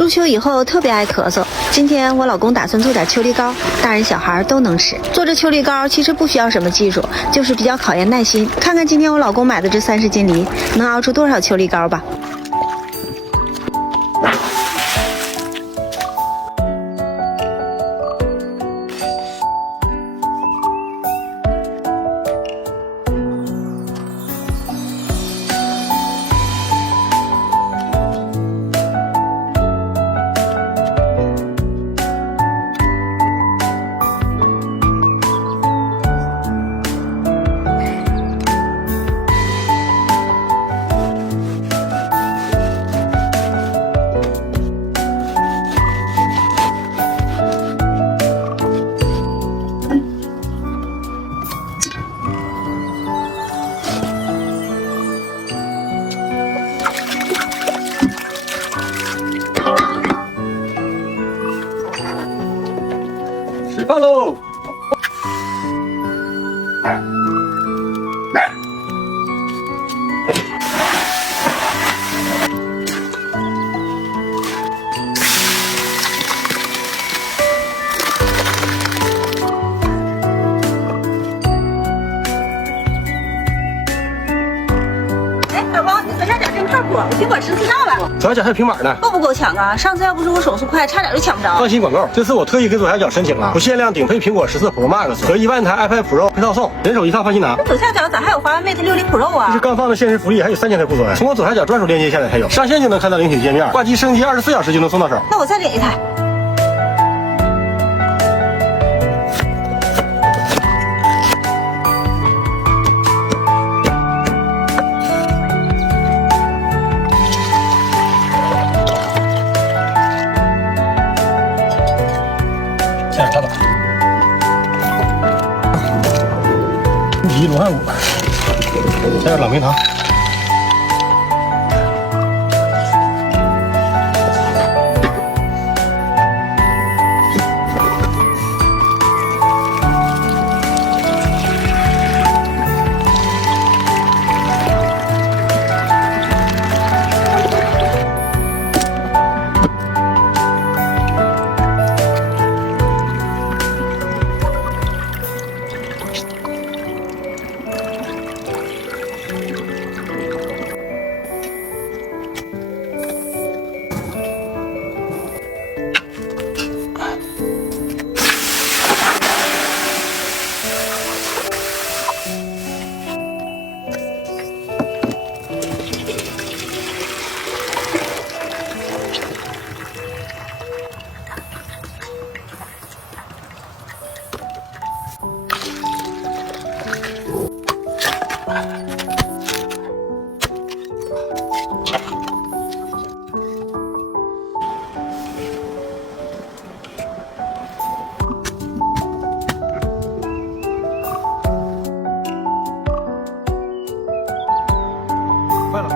入秋以后特别爱咳嗽，今天我老公打算做点秋梨膏，大人小孩都能吃。做这秋梨膏其实不需要什么技术，就是比较考验耐心。看看今天我老公买的这30斤梨，能熬出多少秋梨膏吧。吃饭喽！哎，老公，你左下角真靠谱，我苹果14到了。左下角还有平板呢，够不够抢啊？上次要不是我手速快，差点就抢不着。放心广告，这次我特意给左下角申请了不限量顶配苹果14 Pro Max 和1万台 iPad Pro 配套送，人手一套，放心拿。左下角咋还有华为 Mate 60 Pro 啊？这是刚放的限时福利，还有3000台固酸。从我左下角专属链接下载才有，上线就能看到领取界面，挂机升级24小时就能送到手。那我再领一台。下点茶枣，一罗汉果，加点老梅糖。快了，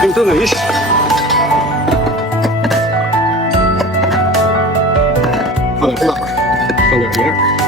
给你炖个鱼吃。放点红枣，放点盐。